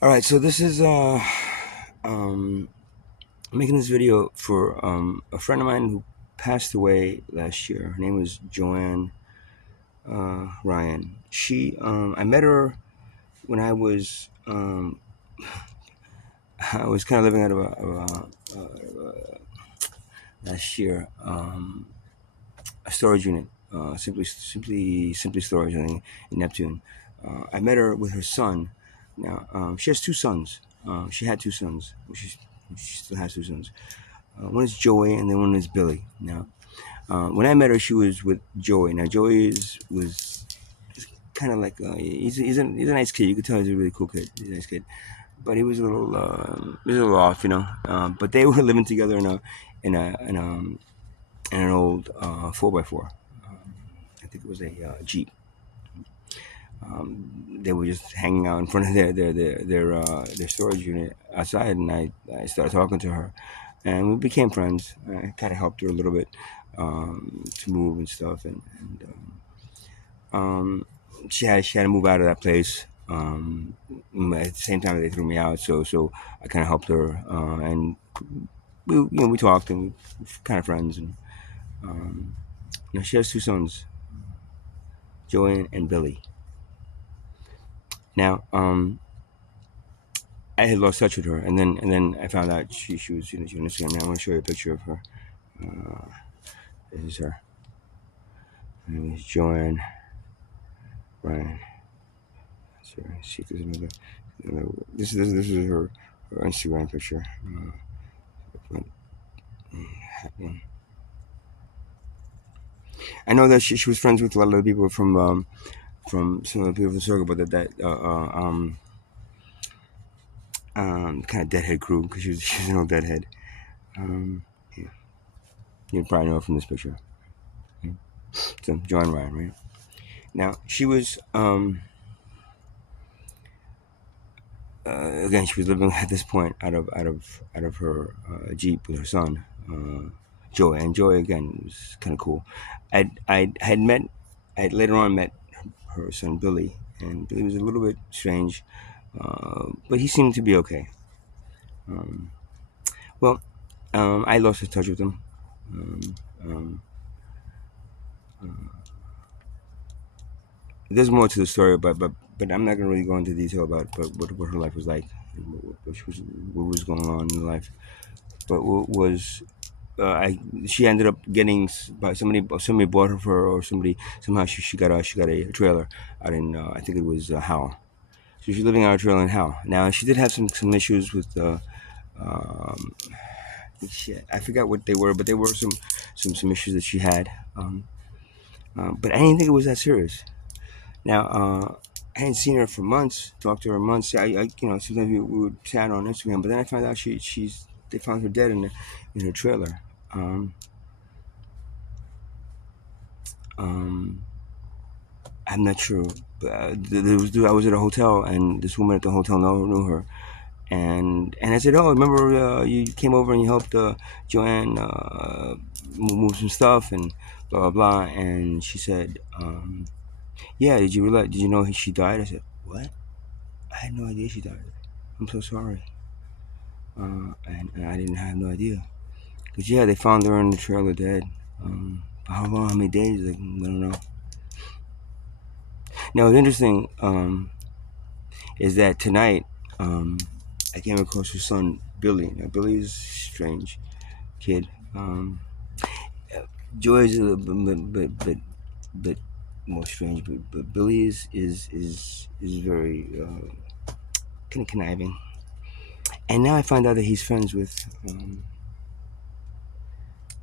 All right, so this is um, I'm making this video for a friend of mine who passed away last year. Her name was Joanne Ryan. I met her when I was kind of living out last year a storage unit, simply storage in Neptune. I met her with her son. Now she has two sons. She had two sons. She still has two sons. One is Joey, and then one is Billy. Now, when I met her, she was with Joey. Now, Joey was kind of like he's a nice kid. You could tell he's a really cool kid. He's a nice kid, but he was a little off, you know. But they were living together in a in, um, in an old 4x4. I think it was a Jeep. They were just hanging out in front of their storage unit outside, and I started talking to her, and we became friends. I kind of helped her a little bit to move and stuff, and she had to move out of that place. At the same time, they threw me out, so I kind of helped her, and we talked and we were kind of friends, and um, she has two sons, Joanne and Billy. Now, I had lost touch with her, and then I found out she was she was on Instagram. Now I want to show you a picture of her. Uh, this is her. Her name is Joanne Ryan. So see if there's another. This is her Instagram picture. I know that she was friends with a lot of the people from some of the people from the circle, but that kind of deadhead crew because she's an old deadhead. Yeah, you probably know her from this picture. Yeah. So Joanne Ryan, right? Now she was again, she was living at this point out of her Jeep with her son, Joey. And Joey again was kind of cool. I had met, I had later on met her son Billy, and Billy was a little bit strange, but he seemed to be okay. Um, well, I lost touch with him. Um, um, there's more to the story, but I'm not gonna really go into detail about what her life was like, and what was going on in life. But what was I she ended up getting by somebody bought her for, or somehow she got a trailer out in I think it was Howell. So she's living out a trailer in Howell. Now she did have some issues with um, shit. I forgot what they were, but there were some issues that she had. But I didn't think it was that serious. Now I hadn't seen her for months, talked to her months. Sometimes we would chat on Instagram, but then I found out she's they found her dead in her trailer. Um, um, I'm not sure. But, I was at a hotel, and this woman at the hotel knew her, and I said, "Oh, remember you came over and you helped Joanne move some stuff and blah blah blah." And she said, "Yeah, did you know she died?" I said, "What? I had no idea she died. I'm so sorry." And I didn't have no idea. Cause yeah, they found her in the trailer dead. For how long? How many days? Like, I don't know. Now, what's interesting is that tonight I came across her son Billy. Now, Billy is strange kid. Joy is a little bit more strange, but Billy is very kind of conniving. And now I find out that he's friends with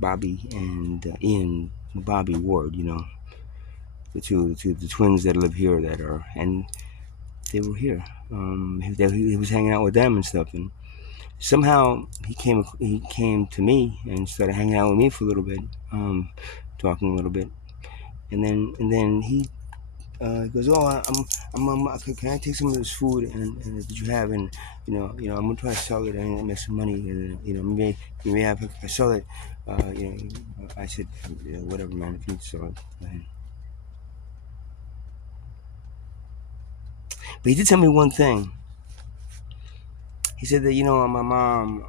Bobby and Ian Bobby Ward. The twins that live here that are, and they were here. He was hanging out with them and stuff, and somehow he came to me and started hanging out with me for a little bit, talking a little bit, and then he goes, "Oh, can I take some of this food and that you have, and I'm gonna try to sell it and make some money, and maybe I sell it." I said, "Whatever, man. If you sell it." But he did tell me one thing. he said that my mom,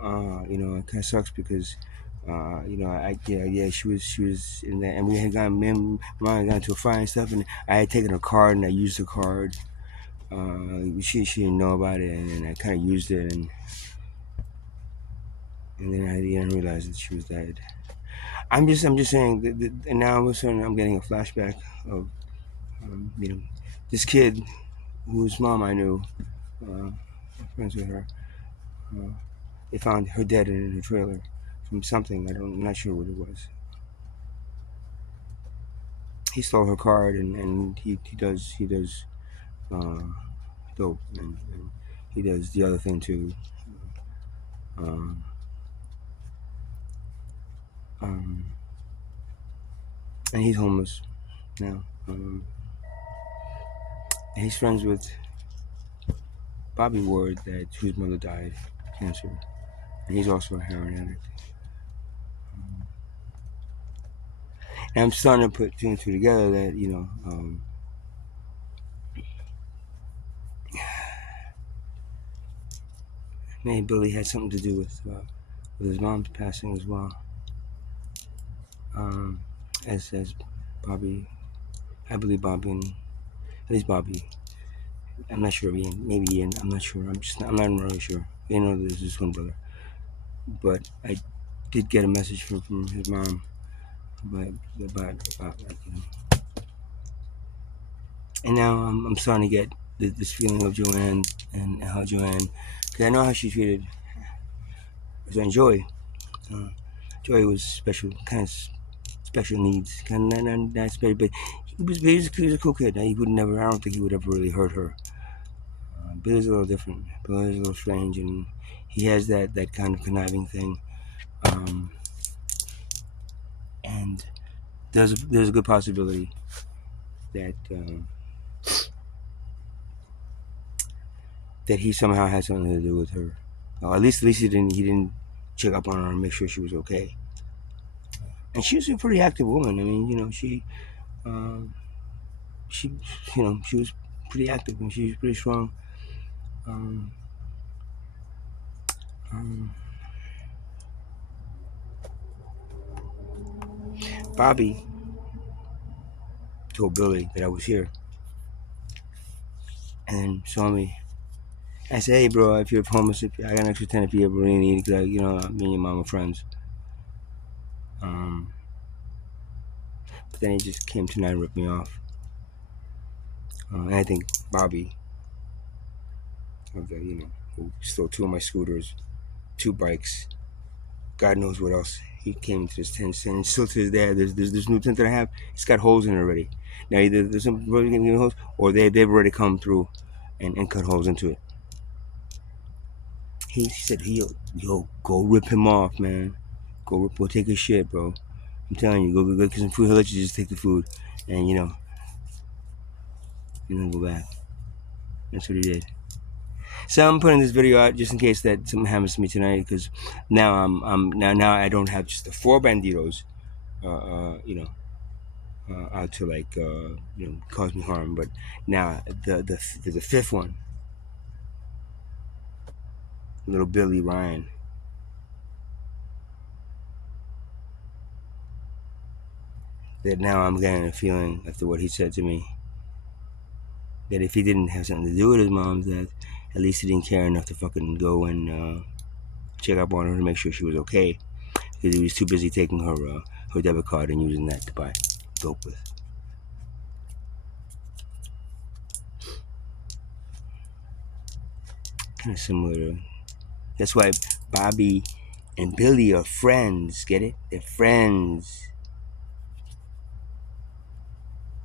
it kind of sucks because. Yeah, she was in that, and we had gotten, me and my mom had gotten into a fight and stuff, and I had taken her card and I used the card. She didn't know about it, and then I kind of used it, and then I didn't realize that she was dead. I'm just saying that, and now all of a sudden I'm getting a flashback of you know this kid whose mom I knew, I'm friends with her. Uh, they found her dead in a trailer from something. I'm not sure what it was. He stole her card, and he does uh, dope, and he does the other thing too. Um, um, and he's homeless now. And he's friends with Bobby Ward, that whose mother died of cancer, and he's also a heroin addict. And I'm starting to put two and two together that maybe Billy had something to do with his mom's passing as well. Um, as Bobby, I believe Bobby, and at least Bobby. I'm not sure. Maybe Ian. I'm not sure. I'm not really sure. You know, there's this one brother, but I did get a message from his mom about like, and now I'm starting to get this feeling of Joanne and how Joanne, because I know how she treated and Joy. Uh, Joy was special, kind of special needs, kind of not special, but he was a cool kid. He would never. I don't think he would ever really hurt her. Billy's a little different. Billy's a little strange, and he has that kind of conniving thing. Um, and there's a good possibility that that he somehow had something to do with her. At least he didn't check up on her and make sure she was okay. And she was a pretty active woman. I mean, um, she she was pretty active and she was pretty strong. Um, um, Bobby told Billy that I was here and then saw me. I said, "Hey, bro, if you're homeless, I got an extra 10 if you ever really need it, because me and your mom are friends." Um, but then he just came tonight and ripped me off. And I think Bobby, of the who stole two of my scooters, two bikes, God knows what else. He came to this tent and still to this day, there's this new tent that I have. It's got holes in it already. Now either there's some really getting holes, or they've already come through and cut holes into it. He said, yo, go rip him off, man. Go take his shit, bro. I'm telling you, go get some food. He'll let you just take the food, and go back. That's what he did. So I'm putting this video out just in case that something happens to me tonight, because now now I don't have just the four banditos, uh, uh, you know, out to like cause me harm, but now the fifth one, little Billy Ryan. That now I'm getting a feeling after what he said to me that if he didn't have something to do with his mom's death, at least he didn't care enough to fucking go and check up on her to make sure she was okay, because he was too busy taking her debit card and using that to buy dope with. Kind of similar to. That's why Bobby and Billy are friends. Get it? They're friends.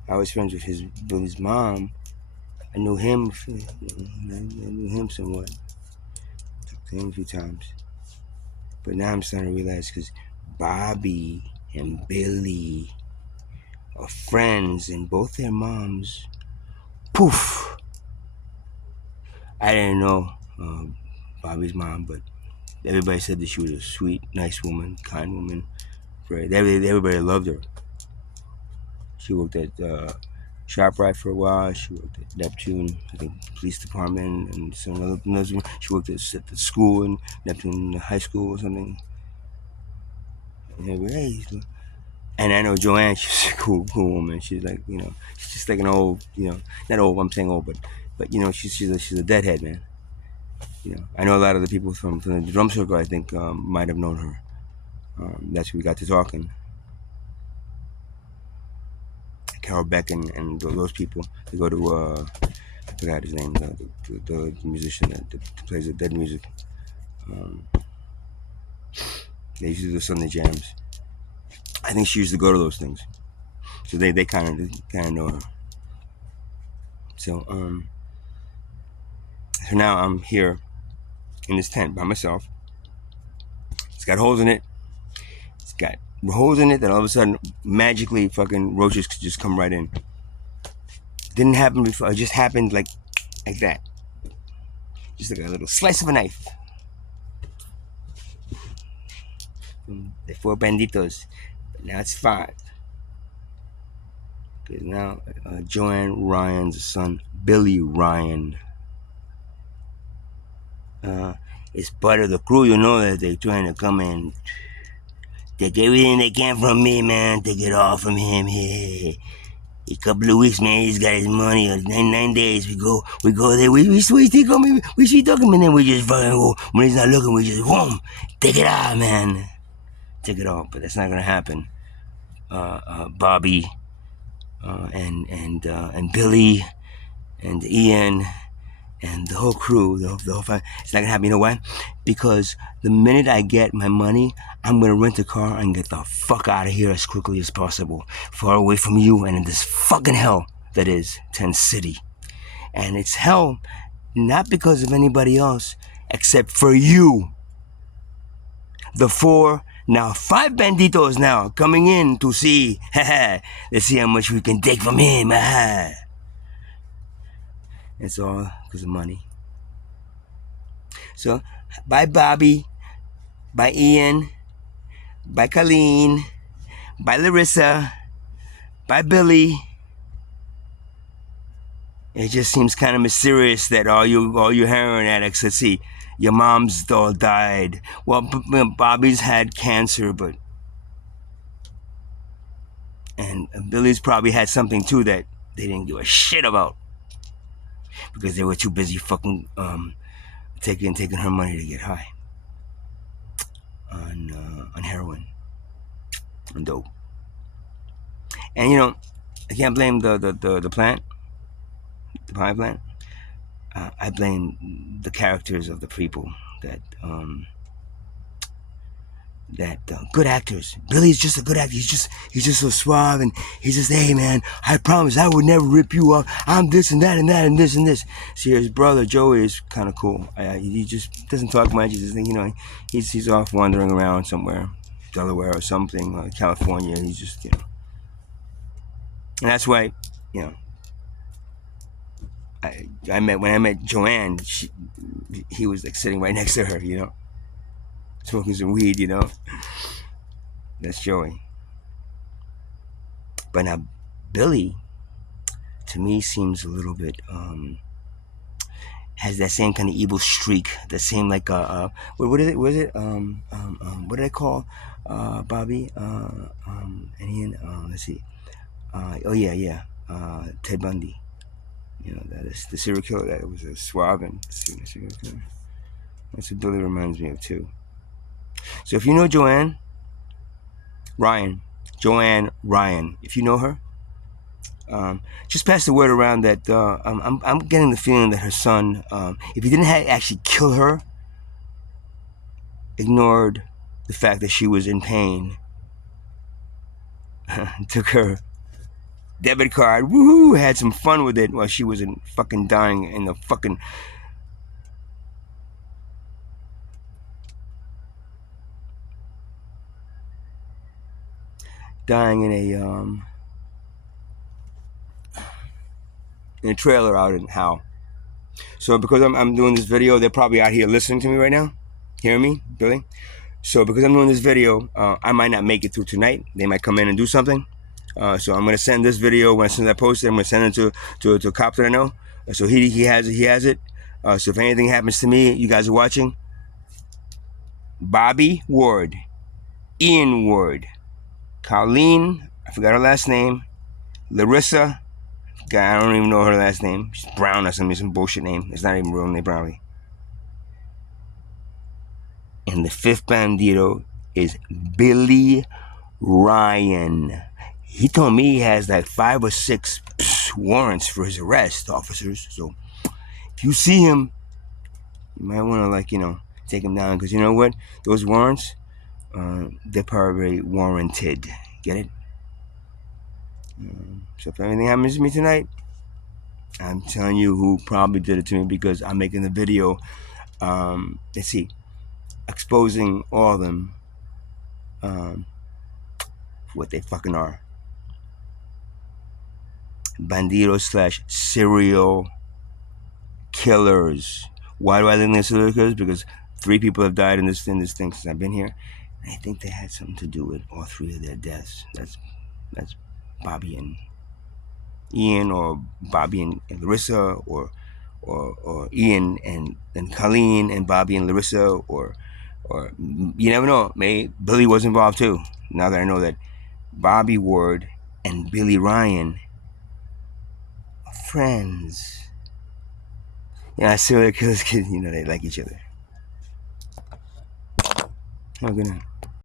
I was friends with Billy's mom. I knew him. I knew him somewhat. Talked to him a few times. But now I'm starting to realize, because Bobby and Billy are friends, and both their moms. Poof. I didn't know Bobby's mom, but everybody said that she was a sweet, nice woman, kind woman. Everybody loved her. She worked at ShopRite for a while. She worked at Neptune, I think, police department, and so another. She worked at the school in Neptune High School or something. And, hey, and I know Joanne. She's a cool woman. She's like, she's just like an old, not old. I'm saying old, but she's a deadhead, man. I know a lot of the people from the drum circle. I think might have known her. That's when we got to talking. Carol Beck and those people. They go to I forgot his name, the musician that plays the dead music. Um, they used to do the Sunday jams. I think she used to go to those things, so they kind of know her. So now I'm here in this tent by myself. It's got holes in it. It's got holes in it that all of a sudden magically fucking roaches could just come right in. Didn't happen before. It just happened like that. Just like a little slice of a knife. The 4 banditos. But now it's 5. Because now Joanne Ryan's son, Billy Ryan, is part of the crew. You know that they're trying to come and take everything they can from me, man. Take it all from him. Hey. A couple of weeks, man, he's got his money. 9 days, we go there. We take him, we see talking, and then we just fucking go. When he's not looking, we just boom, take it out, man. Take it off, but that's not gonna happen. Bobby, and Billy, and Ian, and the whole crew, the whole family. It's not gonna happen. You know why? Because the minute I get my money, I'm gonna rent a car and get the fuck out of here as quickly as possible, far away from you and in this fucking hell that is Tent City. And it's hell not because of anybody else, except for you. The 4, now 5 banditos now coming in to see. Let's see how much we can take from him. It's all because of money. So, bye Bobby, bye Ian, bye Colleen, bye Larissa, bye Billy. It just seems kind of mysterious that all you heroin addicts, let's see, your mom's all died. Well, Bobby's had cancer, and Billy's probably had something too that they didn't give a shit about because they were too busy fucking taking her money to get high on heroin and dope. And I can't blame the plant, the pie plant. I blame the characters of the people that good actors. Billy's just a good actor. He's just so suave, and he's just, hey man, I promise I would never rip you off. I'm this and that and that and this and this. See, his brother Joey is kind of cool. He just doesn't talk much. He just he's off wandering around somewhere, Delaware or something, California. He's just and that's why when I met Joanne, he was like sitting right next to her, smoking some weed, That's Joey. But now Billy, to me, seems a little bit has that same kind of evil streak, the same like what is it? What is it? What did I call Bobby? And Ian. Let's see. Oh yeah. Ted Bundy. That is the serial killer. That was a suave and serial killer. That's what Billy reminds me of too. So if you know Joanne Ryan, if you know her, just pass the word around that I'm getting the feeling that her son, if he didn't actually kill her, ignored the fact that she was in pain, took her debit card, woohoo, had some fun with it while she was fucking dying in the fucking dying in a trailer out in Howe. So because I'm doing this video, they're probably out here listening to me right now, hearing me, Billy. So because I'm doing this video, I might not make it through tonight. They might come in and do something. So I'm gonna send this video when as soon as I post it. I'm gonna send it to a cop that I know. So he has it. He has it. So if anything happens to me, you guys are watching. Bobby Ward, Ian Ward, Colleen. I forgot her last name. Larissa. Guy, I don't even know her last name. She's Brown or something. Some bullshit name. It's not even real name, probably. And the fifth bandito is Billy Ryan. He told me he has like 5 or 6 warrants for his arrest, officers. So if you see him, you might want to take him down because you know what? Those warrants, they're probably warranted. Get it? So if anything happens to me tonight, I'm telling you who probably did it to me because I'm making the video. Let's see, exposing all of them for what they fucking are. Bandidos slash serial killers. Why do I think they're serial killers? Because 3 people have died in this thing since I've been here. And I think they had something to do with all 3 of their deaths. That's Bobby and Ian, or Bobby and Larissa, or Ian and Colleen, and Bobby and Larissa, or you never know. Maybe Billy was involved too. Now that I know that Bobby Ward and Billy Ryan are friends. Yeah, serial killers, they like each other. Have a good night.